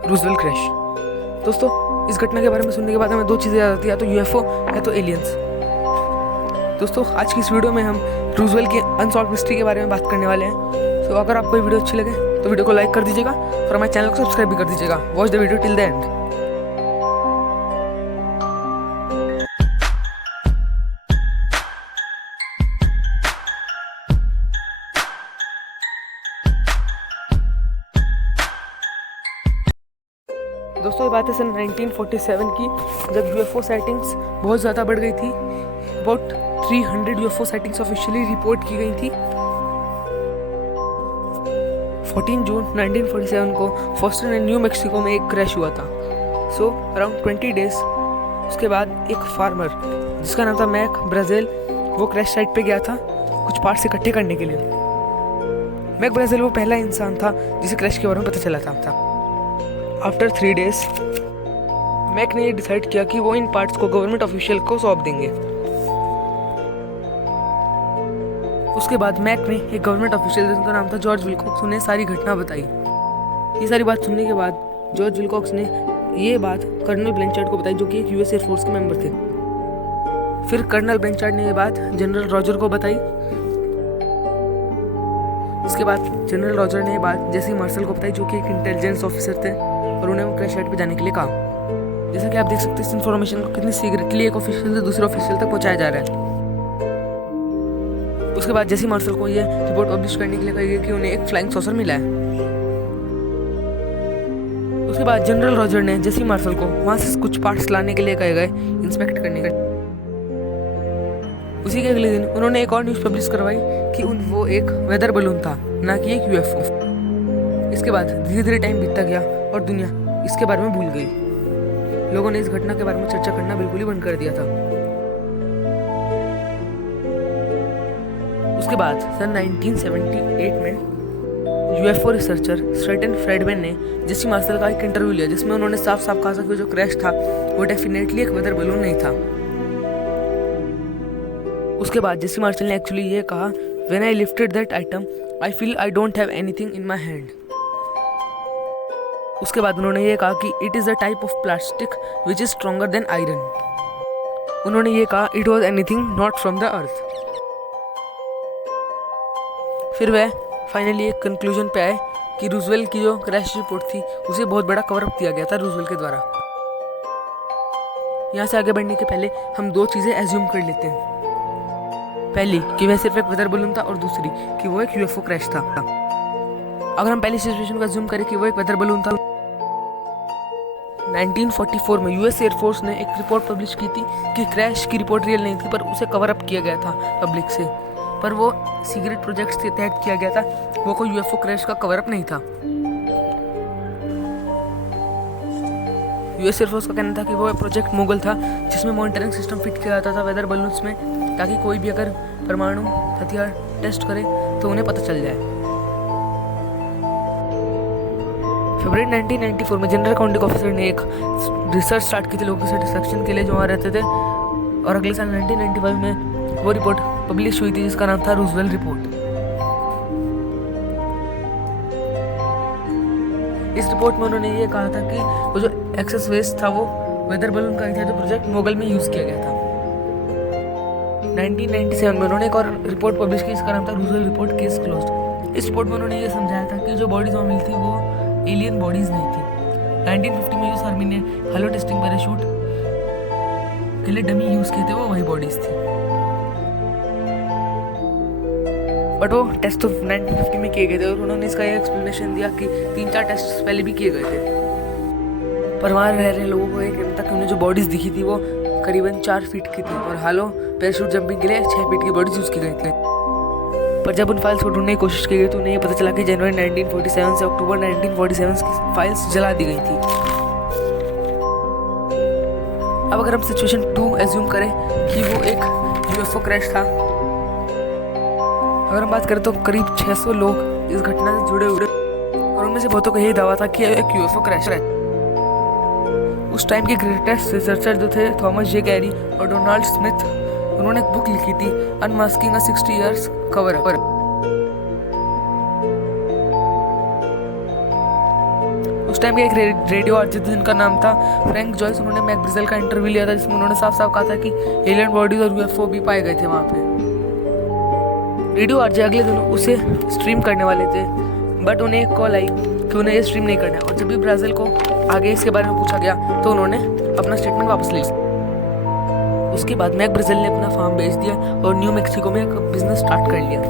Roosevelt crash. दोस्तों, इस घटना के बारे में सुनने के बाद हमें दो चीज़ें याद आती है, या तो यूएफओ या तो एलियंस। दोस्तों, आज की इस वीडियो में हम रूजवेल की अनसॉल्व मिस्ट्री के बारे में बात करने वाले हैं। तो अगर आपको ये वीडियो अच्छी लगे तो वीडियो को लाइक कर दीजिएगा और हमारे चैनल को सब्सक्राइब भी कर दीजिएगा। Watch the video till the end. दोस्तों, ये बात है सन 1947 की, जब यूएफओ साइटिंग्स बहुत ज़्यादा बढ़ गई थी। About 300 UFO sightings officially report की गई थी। 14 जून 1947 को फोस्टन एंड न्यू मैक्सिको में एक क्रैश हुआ था। सो अराउंड 20 डेज उसके बाद एक फार्मर जिसका नाम था मैक ब्राज़ेल, वो क्रैश साइट पे गया था कुछ पार्ट्स इकट्ठे करने के लिए। मैक ब्राज़ेल वो पहला इंसान था जिसे क्रैश के बारे में पता चला था। आफ्टर 3 डेज मैक ने ये डिसाइड किया कि वो इन पार्ट्स को गवर्नमेंट ऑफिशियल को सौंप देंगे। उसके बाद मैक ने एक गवर्नमेंट ऑफिशियल जिनका नाम था जॉर्ज विल्कॉक्स, उन्हें सारी घटना बताई। ये सारी बात सुनने के बाद जॉर्ज विल्कॉक्स ने ये बात कर्नल ब्लैंचार्ड को बताई, जो कि एक यूएस एयरफोर्स के मेंबर थे। फिर कर्नल ब्लैंचार्ड ने ये बात जनरल रॉजर को बताई। इसके बाद जनरल रॉजर ने ये बात जेसी मार्शल को बताई, जो कि एक इंटेलिजेंस ऑफिसर थे, और उन्हें वो क्रैश साइट पे जाने के लिए कहा। जैसा कि आप देख सकते हैं, इस इन्फॉर्मेशन को कितनी सीक्रेटली एक ऑफिशियल से दूसरे ऑफिशियल तक पहुंचाया जा रहा है। उसके बाद जेसी मार्शल को ये रिपोर्ट पब्लिश करने के लिए कही गई कि उन्हें एक फ्लाइंग सॉसर मिला है। उसके बाद जनरल रॉजर ने जेसी मार्शल को वहां से कुछ पार्ट्स लाने के लिए कहे गए, इंस्पेक्ट करने का। उसी के अगले दिन उन्होंने एक और न्यूज़ पब्लिश करवाई कि वो एक वेदर बलून था, ना कि एक यूएफओ। इसके बाद धीरे धीरे टाइम बीतता गया और दुनिया इसके बारे में भूल गई। लोगों ने इस घटना के बारे में चर्चा करना बिल्कुल ही बंद कर दिया था। उसके बाद सन 1978 में यूएफओ रिसर्चर स्ट्रैटन फ्रेडमैन ने जेसी मार्शल का एक इंटरव्यू लिया, जिसमें उन्होंने साफ साफ कहा था कि जो क्रैश था वो डेफिनेटली एक वेदर बलून नहीं था। उसके बाद जेसी मार्शल ने एक्चुअली ये कहा, when I lifted that item I feel I don't have anything in my hand. उसके बाद उन्होंने ये कहा कि it is a type of plastic which is stronger than iron. उन्होंने ये कहा it was anything not from the earth. फिर वह फाइनली एक कंक्लूजन पे आए कि रूजवेल की जो क्रैश रिपोर्ट थी उसे बहुत बड़ा कवर अप दिया गया था रूजवेल के द्वारा। यहाँ से आगे बढ़ने के पहले हम दो चीज़ें एज्यूम कर लेते हैं। पहली कि वह सिर्फ एक वेदर बलून था, और दूसरी कि वो एक यूएफओ क्रैश था। अगर हम पहली सिचुएशन को एज्यूम करें कि वो एक वेदर बलून था, 1944 में यूएस एयरफोर्स ने एक रिपोर्ट पब्लिश की थी कि क्रैश की रिपोर्ट रियल नहीं थी, पर उसे कवर अप किया गया था पब्लिक से। पर वो सीक्रेट प्रोजेक्ट्स के तहत किया गया था, वो कोई यूएफओ क्रैश का कवर अप नहीं था। यूएस एयरफोर्स का कहना था कि वो एक प्रोजेक्ट मोगल था, जिसमें मॉनिटरिंग सिस्टम फिट किया जाता था वेदर बलून्स में, ताकि कोई भी अगर परमाणु हथियार टेस्ट करे तो उन्हें पता चल जाए। फरवरी 1994 में जनरल काउंटिंग ऑफिसर ने एक रिसर्च स्टार्ट की थी लोगों के सेटिस्फैक्शन के लिए जो वहाँ रहते थे, और अगले साल 1995 में वो रिपोर्ट पब्लिश हुई थी, जिसका नाम था रूजवेल रिपोर्ट। इस रिपोर्ट में उन्होंने ये कहा था कि वो जो एक्सेस वेस्ट था वो वेदर बलून का ही था, जो प्रोजेक्ट मोगल में यूज़ किया गया था। 1997 में उन्होंने एक और रिपोर्ट पब्लिश की, इसका नाम था रूजवेल रिपोर्ट केस क्लोज्ड। इस रिपोर्ट में उन्होंने ये समझाया था कि जो बॉडीज वहाँ मिली थी वो एलियन बॉडीज नहीं थी। 1950 में यूएस आर्मी ने हेलो टेस्टिंग पैराशूट के लिए डमी यूज़ किए थे, वो वही बॉडीज थी। बट वो टेस्ट तो 1950 में किए गए थे, और उन्होंने इसका ये एक्सप्लेनेशन दिया कि 3-4 टेस्ट पहले भी किए गए थे, पर वहाँ रह रहे लोगों को ये कहना था कि उन्हें जो बॉडीज़ दिखी थी वो करीबन 4 फीट की थी, और हालो पैराशूट जंपिंग के लिए 6 फीट की बॉडीज यूज़ की गई थी। पर जब उन फाइल्स को ढूंढने की कोशिश की गई तो उन्हें पता चला कि जनवरी 1947 से अक्टूबर 1947 की फाइल्स जला दी गई थी। अब अगर हम सिचुएशन 2 एज्यूम करें कि वो एक यूएफओ क्रैश था, अगर हम बात करें तो करीब 600 लोग इस घटना से जुड़े हुए, और उनमें से बहुतों का यही दावा था कि एक यूएफओ क्रैश है। उस टाइम के ग्रेटेस्ट रिसर्चर जो थे थॉमस जे कैरी और डोनाल्ड स्मिथ, उन्होंने एक बुक लिखी थी अनमास्किंग अ 60 इयर्स कवर अप। उस टाइम के एक रेडियो आर्टिस्ट जिनका नाम था फ्रैंक जॉयस, उन्होंने मैक ब्राजेल का इंटरव्यू लिया था जिसमें उन्होंने साफ साफ कहा था कि एलियन बॉडीज और यूएफओ भी पाए गए थे वहाँ पे। रेडियो आरजे अगले दिन उसे स्ट्रीम करने वाले थे, बट उन्हें एक कॉल आई कि उन्हें ये स्ट्रीम नहीं करना है। और जब भी ब्राज़ील को आगे इसके बारे में पूछा गया तो उन्होंने अपना स्टेटमेंट वापस ले लिया। उसके बाद मैक ब्राज़ील ने अपना फार्म बेच दिया और न्यू मैक्सिको में एक बिजनेस स्टार्ट कर लिया।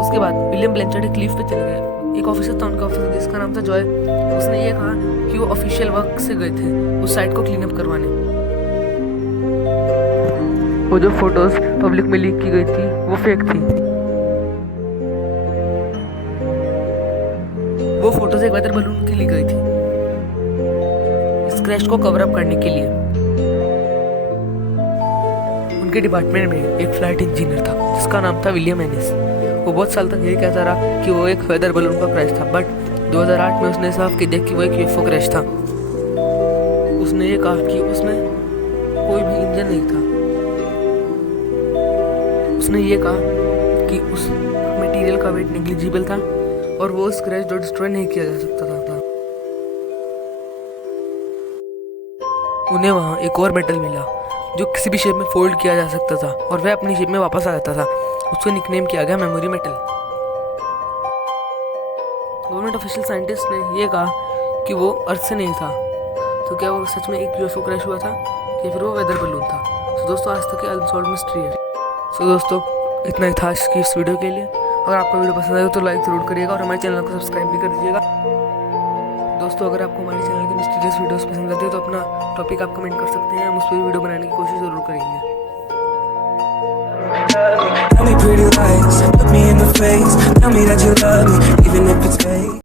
उसके बाद विलियम ब्लैंचार्ड एक लीव पे चले गए। एक ऑफिसर था उनका ऑफिसर जिसका नाम था जॉय। उसने ये कहा कि वो ऑफिशियल वर्क से गए थे उस साइट को क्लीन अप करवाने। वो जो फोटोज पब्लिक में लीक की गई थी वो फेक थी। वो फोटोज एक वेदर बलून की ली गई थी इस क्रैश को कवर अप करने के लिए। उनके डिपार्टमेंट में एक फ्लाइट इंजीनियर था जिसका नाम था विलियम एनिस। वो बहुत साल तक यही कहता रहा कि वो एक वेदर बलून का क्रैश था, बट 2008 में उसने साफ की देख कि वो एक यूएफओ क्रैश था। उसने ये कहा कि उसमें कोई भी इंजन नहीं था। उसने ये कहा कि उस मटेरियल का वेट नेग्लिजिबल था और वो उस क्रैश को डिस्ट्रॉय नहीं किया जा सकता था। उन्हें वहाँ एक और मेटल मिला जो किसी भी शेप में फोल्ड किया जा सकता था और वह अपनी शेप में वापस आ जाता था। उसको निकनेम किया गया memory metal. Government official scientist ने यह कहा कि वो अर्थ से नहीं था, तो क्या वो सच में एक यूएफओ क्रैश हुआ था या फिर वो वेदर बलून था। तो दोस्तों आज तक अनसॉल्व्ड मिस्ट्री है। तो दोस्तों इतना ही था इसकी इस वीडियो के लिए। अगर आपको वीडियो पसंद आए तो लाइक जरूर करिएगा और हमारे चैनल को सब्सक्राइब भी कर दीजिएगा। दोस्तों अगर आपको हमारे चैनल की मिस्टीरियस वीडियोस पसंद आती है तो अपना टॉपिक आप कमेंट कर सकते हैं, हम उस पर वीडियो बनाने की कोशिश जरूर करेंगे। Tell me pretty lies, look me in the face, tell me that you love me, even if it's fake.